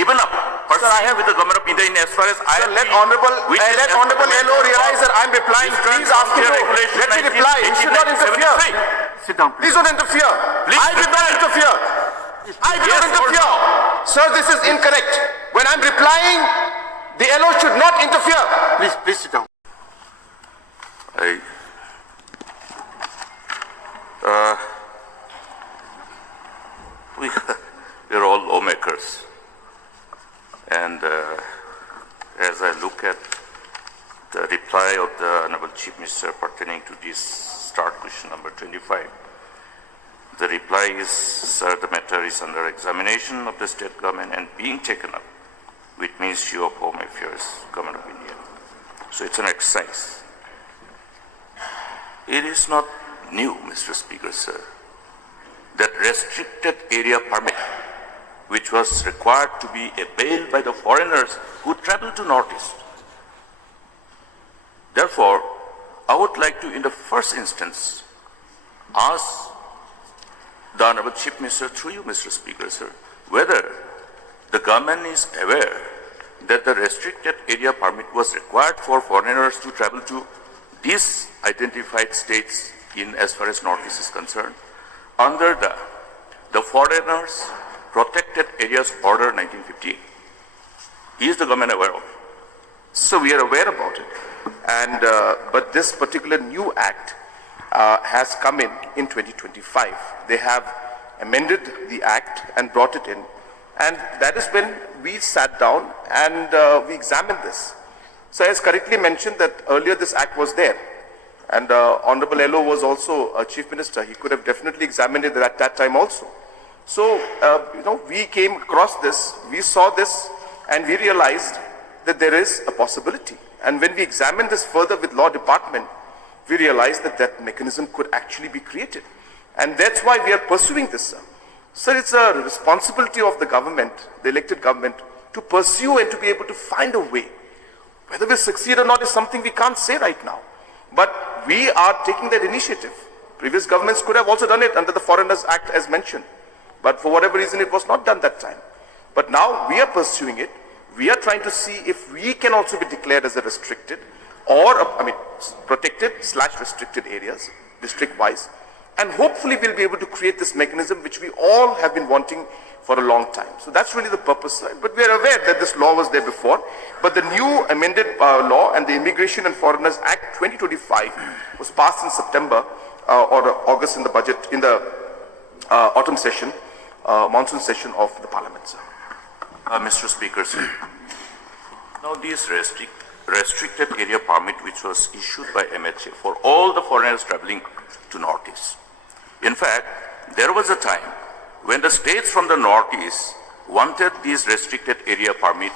given up pursuing with the government of India in as far as ILP. Let Honorable LO realize that I'm replying. Please ask him to let me reply. He should not interfere. Sit down, please. Please don't interfere. I did not interfere. I did not interfere. Sir, this is incorrect. When I'm replying, the LO should not interfere. Please sit down. We're all lawmakers, and as I look at the reply of the Honorable Chief Minister pertaining to this start question number 25, the reply is, sir, the matter is under examination of the state government and being taken up with Ministry of Home Affairs, Government of India. So it's an exercise. It is not new, Mr. Speaker, sir, that restricted area permit, which was required to be availed by the foreigners who travel to Northeast. Therefore, I would like to, in the first instance, ask the Honorable Chief Minister, through you, Mr. Speaker, sir, whether the government is aware that the restricted area permit was required for foreigners to travel to these identified states in as far as Northeast is concerned, under the Foreigners Protected Areas Order 1958. Is the government aware of? So we are aware about it, and but this particular new act has come in 2025. They have amended the act and brought it in, and that is when we sat down and we examined this. So as correctly mentioned that earlier this act was there, and Honorable LO was also a Chief Minister. He could have definitely examined it at that time also. So, we came across this, we saw this, and we realized that there is a possibility. And when we examined this further with Law Department, we realized that that mechanism could actually be created. And that's why we are pursuing this, sir. Sir, it's a responsibility of the government, the elected government, to pursue and to be able to find a way. Whether we succeed or not is something we can't say right now. But we are taking that initiative. Previous governments could have also done it under the Foreigners Act as mentioned. But for whatever reason, it was not done that time. But now we are pursuing it. We are trying to see if we can also be declared as a restricted or, protected/restricted areas, district-wise. And hopefully we'll be able to create this mechanism which we all have been wanting for a long time. So that's really the purpose. But we are aware that this law was there before. But the new amended law and the Immigration and Foreigners Act 2025 was passed in September or August in the budget, in the autumn session, monsoon session of the Parliament, sir. Mr. Speaker, sir. Now this restricted area permit which was issued by MHA for all the foreigners traveling to Northeast. In fact, there was a time when the states from the Northeast wanted this restricted area permit,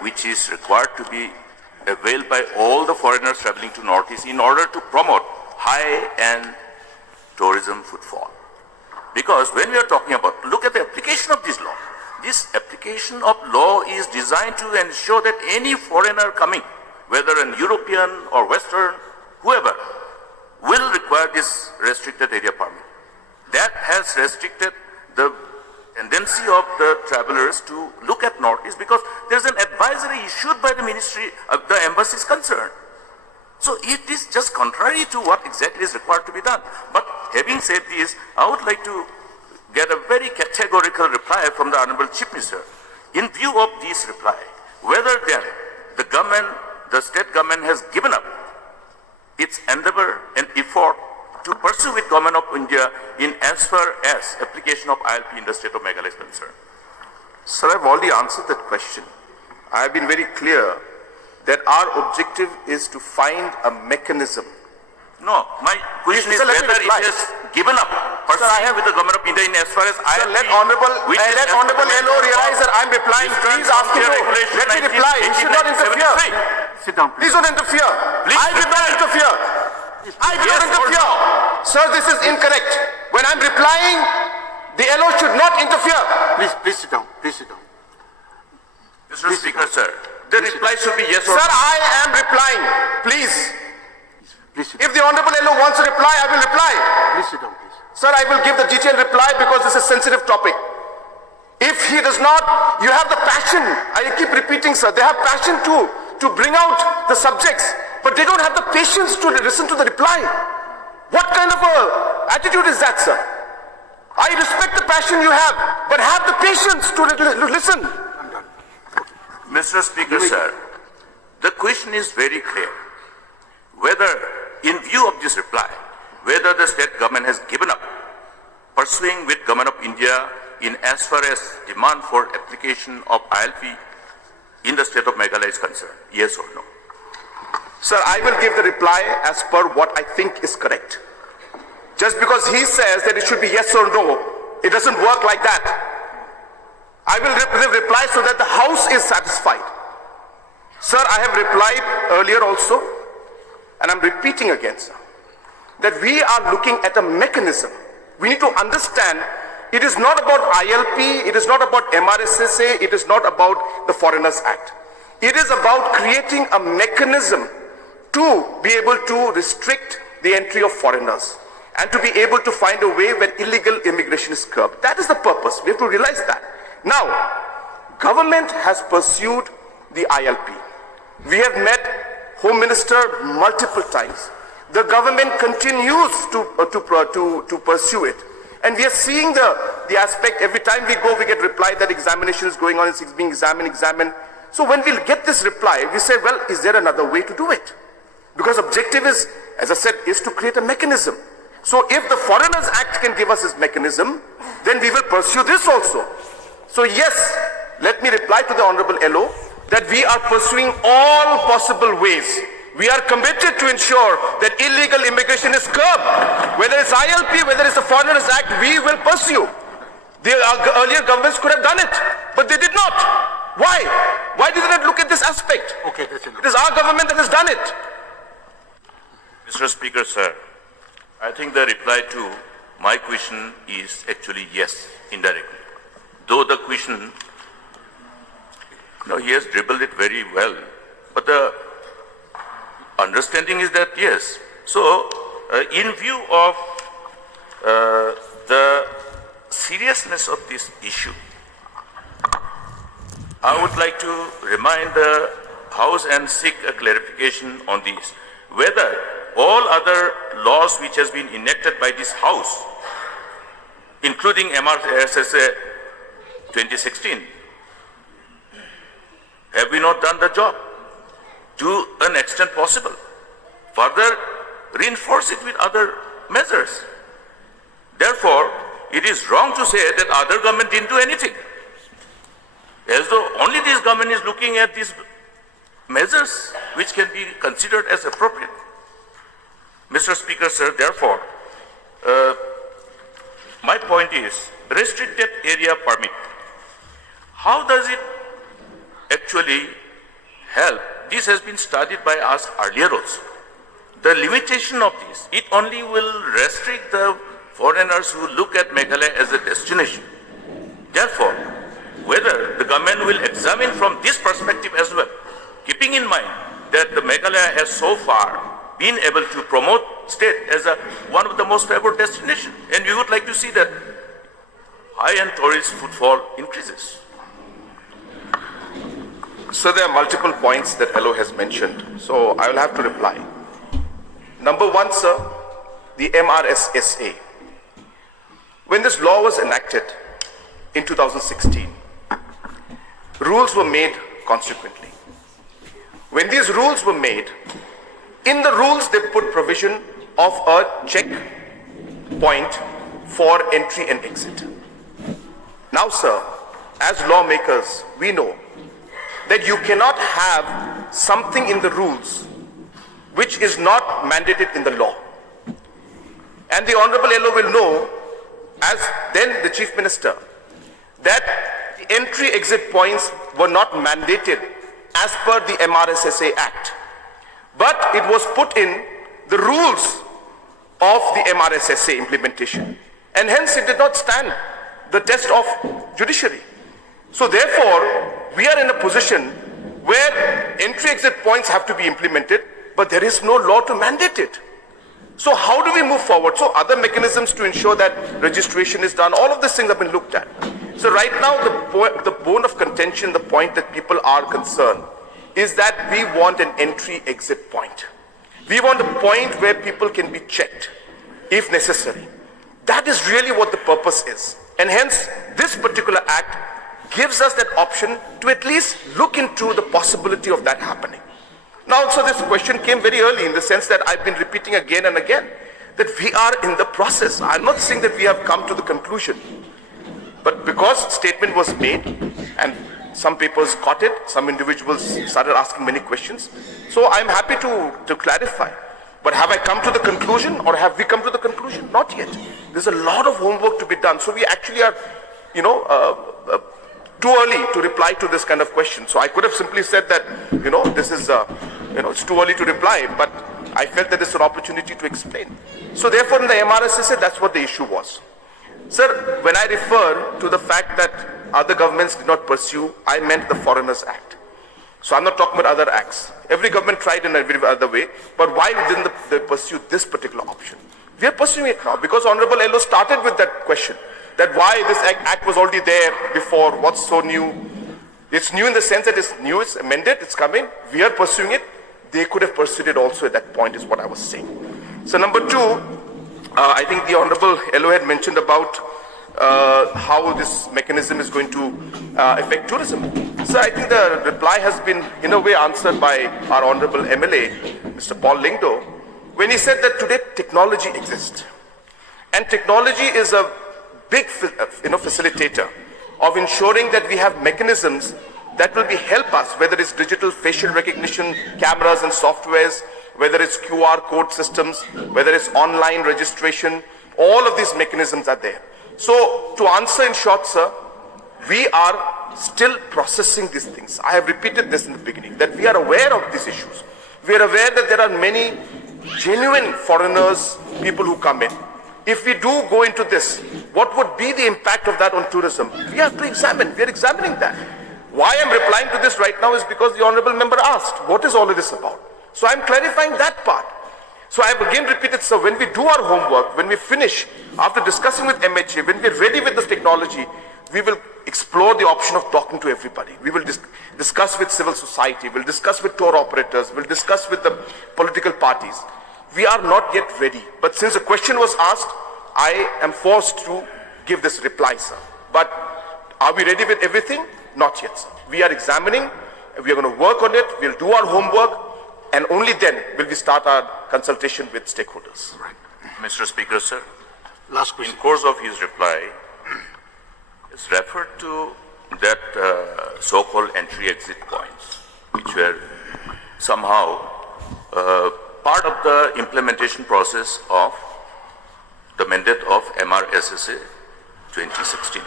which is required to be availed by all the foreigners traveling to Northeast in order to promote high-end tourism footfall. Because when we are talking about, look at the application of this law. This application of law is designed to ensure that any foreigner coming, whether an European or Western, whoever, will require this restricted area permit. That has restricted the tendency of the travelers to look at Northeast because there's an advisory issued by the ministry of the embassies concerned. So it is just contrary to what exactly is required to be done. But having said this, I would like to get a very categorical reply from the Honorable Chief Minister. In view of this reply, whether then the government, the state government has given up its endeavor and effort to pursue with Government of India in as far as application of ILP in the state of Meghalaya is concerned. Sir, I've already answered that question. I have been very clear that our objective is to find a mechanism. No, my question is whether it has given up pursuing with the Government of India in as far as ILP. Let Honorable LO realize that I'm replying. Please ask him to let me reply. He should not interfere. Sit down, please. Please don't interfere. I did not interfere. I did not interfere. Sir, this is incorrect. When I'm replying, the LO should not interfere. Please sit down. Please sit down. Mr. Speaker, sir, the reply should be yes or no. Sir, I am replying. Please. Please sit down. If the Honorable LO wants to reply, I will reply. Please sit down, please. Sir, I will give the detailed reply because this is a sensitive topic. If he does not, you have the passion. I keep repeating, sir, they have passion to bring out the subjects, but they don't have the patience to listen to the reply. What kind of a attitude is that, sir? I respect the passion you have, but have the patience to listen. Mr. Speaker, sir, the question is very clear. Whether, in view of this reply, whether the state government has given up pursuing with Government of India in as far as demand for application of ILP in the state of Meghalaya is concerned, yes or no? Sir, I will give the reply as per what I think is correct. Just because he says that it should be yes or no, it doesn't work like that. I will reply so that the House is satisfied. Sir, I have replied earlier also, and I'm repeating again, sir, that we are looking at a mechanism. We need to understand it is not about ILP, it is not about MRSSA, it is not about the Foreigners Act. It is about creating a mechanism to be able to restrict the entry of foreigners and to be able to find a way where illegal immigration is curbed. That is the purpose. We have to realize that. Now, government has pursued the ILP. We have met Home Minister multiple times. The government continues to pursue it. And we are seeing the aspect, every time we go, we get reply that examination is going on, it's being examined. So when we get this reply, we say, well, is there another way to do it? Because objective is, as I said, is to create a mechanism. So if the Foreigners Act can give us this mechanism, then we will pursue this also. So yes, let me reply to the Honorable LO that we are pursuing all possible ways. We are committed to ensure that illegal immigration is curbed. Whether it's ILP, whether it's the Foreigners Act, we will pursue. The earlier governments could have done it, but they did not. Why? Why did they not look at this aspect? Okay, that's enough. It is our government that has done it. Mr. Speaker, sir, I think the reply to my question is actually yes, indirectly. Though the question, he has dribbled it very well, but the understanding is that yes. So, in view of the seriousness of this issue, I would like to remind the House and seek a clarification on this, whether all other laws which has been enacted by this House, including MRSSA 2016, have we not done the job to an extent possible? Further, reinforce it with other measures. Therefore, it is wrong to say that other government didn't do anything, as though only this government is looking at these measures which can be considered as appropriate. Mr. Speaker, sir, therefore, my point is, restricted area permit, how does it actually help? This has been studied by us earlier also. The limitation of this, it only will restrict the foreigners who look at Meghalaya as a destination. Therefore, whether the government will examine from this perspective as well, keeping in mind that the Meghalaya has so far been able to promote state as one of the most favored destinations, and we would like to see that high-end tourist footfall increases. So there are multiple points that LO has mentioned, so I will have to reply. Number one, sir, the MRSSA. When this law was enacted in 2016, rules were made consequently. When these rules were made, in the rules they put provision of a check point for entry and exit. Now, sir, as lawmakers, we know that you cannot have something in the rules which is not mandated in the law. And the Honorable LO will know, as then the Chief Minister, that the entry-exit points were not mandated as per the MRSSA Act. But it was put in the rules of the MRSSA implementation. And hence it did not stand the test of judiciary. So therefore, we are in a position where entry-exit points have to be implemented, but there is no law to mandate it. So how do we move forward? So other mechanisms to ensure that registration is done, all of these things have been looked at. So right now, the bone of contention, the point that people are concerned, is that we want an entry-exit point. We want a point where people can be checked, if necessary. That is really what the purpose is. And hence, this particular act gives us that option to at least look into the possibility of that happening. Now, so this question came very early in the sense that I've been repeating again and again that we are in the process. I'm not saying that we have come to the conclusion, but because statement was made and some papers caught it, some individuals started asking many questions. So I'm happy to clarify. But have I come to the conclusion or have we come to the conclusion? Not yet. There's a lot of homework to be done. So we actually are, too early to reply to this kind of question. So I could have simply said that, this is, it's too early to reply, but I felt that it's an opportunity to explain. So therefore in the MRSSA, that's what the issue was. Sir, when I refer to the fact that other governments did not pursue, I meant the Foreigners Act. So I'm not talking about other acts. Every government tried in every other way, but why didn't they pursue this particular option? We are pursuing it now because Honorable LO started with that question, that why this act was already there before, what's so new? It's new in the sense that it's new, it's amended, it's coming, we are pursuing it. They could have pursued it also at that point is what I was saying. So number two, I think the Honorable LO had mentioned about how this mechanism is going to affect tourism. So I think the reply has been in a way answered by our Honorable MLA, Mr. Paul Lingdo, when he said that today technology exists. And technology is a big facilitator of ensuring that we have mechanisms that will help us, whether it's digital facial recognition cameras and softwares, whether it's QR code systems, whether it's online registration, all of these mechanisms are there. So to answer in short, sir, we are still processing these things. I have repeated this in the beginning, that we are aware of these issues. We are aware that there are many genuine foreigners, people who come in. If we do go into this, what would be the impact of that on tourism? We have to examine. We are examining that. Why I'm replying to this right now is because the Honorable Member asked, what is all of this about? So I'm clarifying that part. So I have again repeated, sir, when we do our homework, when we finish, after discussing with MHA, when we're ready with this technology, we will explore the option of talking to everybody. We will discuss with civil society, we'll discuss with tour operators, we'll discuss with the political parties. We are not yet ready. But since the question was asked, I am forced to give this reply, sir. But are we ready with everything? Not yet, sir. We are examining, we are going to work on it, we'll do our homework, and only then will we start our consultation with stakeholders. Right. Mr. Speaker, sir, Last in question. course of his reply, it's referred to that so-called entry-exit points, which were somehow part of the implementation process of the mandate of MRSSA 2016.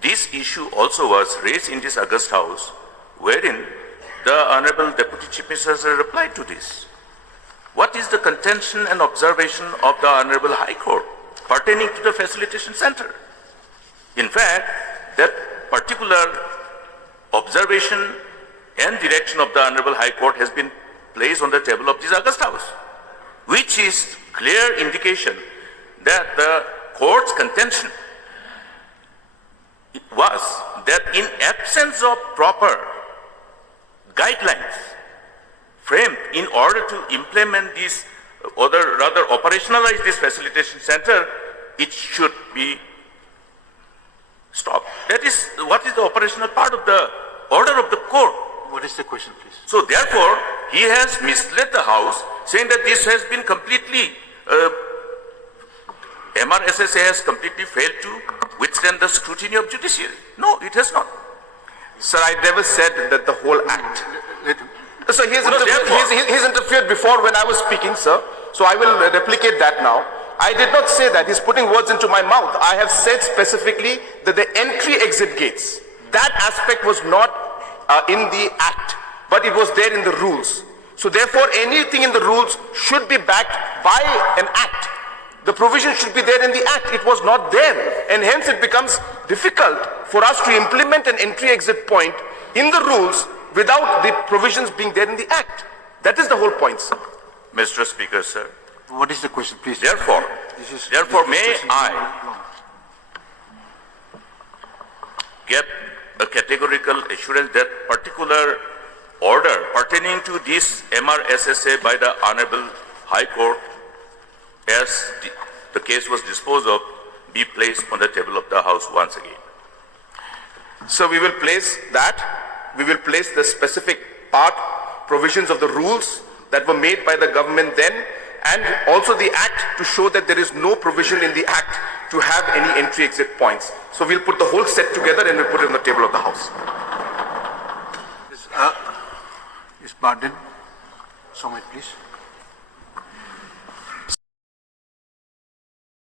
This issue also was raised in this August House, wherein the Honorable Deputy Chief Minister has replied to this. What is the contention and observation of the Honorable High Court pertaining to the facilitation center? In fact, that particular observation and direction of the Honorable High Court has been placed on the table of this August House, which is clear indication that the court's contention was that in absence of proper guidelines framed in order to implement this, or rather operationalize this facilitation center, it should be stopped. That is what is the operational part of the order of the court. What is the question, please? So therefore, he has misled the House, saying that this has been completely, MRSSA has completely failed to withstand the scrutiny of judiciary. No, it has not. Sir, I never said that the whole act. Let him. So he's interfered before when I was speaking, sir. So I will replicate that now. I did not say that. He's putting words into my mouth. I have said specifically that the entry-exit gates, that aspect was not in the act, but it was there in the rules. So therefore, anything in the rules should be backed by an act. The provision should be there in the act. It was not there. And hence it becomes difficult for us to implement an entry-exit point in the rules without the provisions being there in the act. That is the whole point, sir. Mr. Speaker, sir. What is the question, please? Therefore, This may question I, is long. gave a categorical assurance that particular order pertaining to this MRSSA by the Honorable High Court, as the case was disposed of, be placed on the table of the House once again. So we will place that, we will place the specific part, provisions of the rules that were made by the government then, and also the act to show that there is no provision in the act to have any entry-exit points. So we'll put the whole set together and we'll put it on the table of the House. Is Bardin? Somewhere, please.